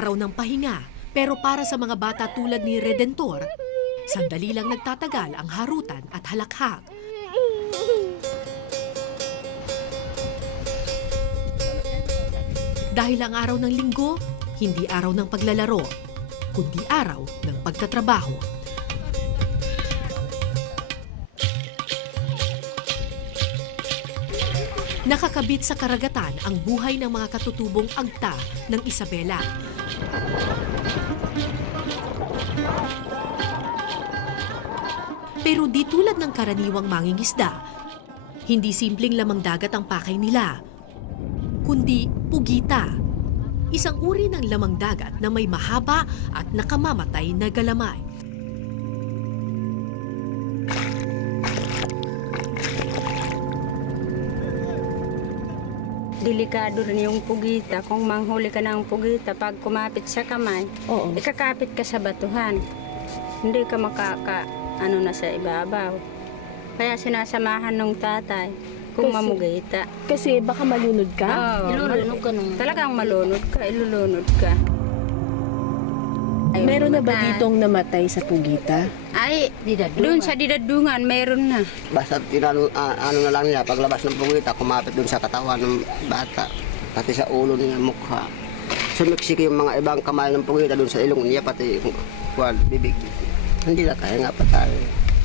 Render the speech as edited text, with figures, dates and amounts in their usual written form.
araw ng pahinga, pero para sa mga bata tulad ni Redentor, sandali lang nagtatagal ang harutan at halakhak. Dahil ang araw ng linggo, hindi araw ng paglalaro, kundi araw ng pagtatrabaho. Nakakabit sa karagatan ang buhay ng mga katutubong agta ng Isabela. Pero di tulad ng karaniwang mangingisda, hindi simpleng lamang dagat ang pakay nila, kundi pugita. Isang uri ng lamang dagat na may mahaba at nakamamatay na galamay. Delikado rin yung pugita. Kung manghuli ka ng pugita, pag kumapit sa kamay, ikakapit ka sa batuhan. Hindi ka na sa ibabaw. Kaya sinasamahan ng tatay kung mamugita. Kasi baka malunod ka? Ilulunod ka nung. Talagang malunod ka, ilulunod ka. Ay, Meron na ba ditong namatay sa pugita? Ay, doon sa didadungan, meron na. Basta ano na lang niya, paglabas ng pugita, kumapit dun sa katawan ng bata, pati sa ulo niya, mukha. Sumiksik yung mga ibang kamay ng pugita dun sa ilong niya, pati yung bibig. Hindi na kaya nga patay.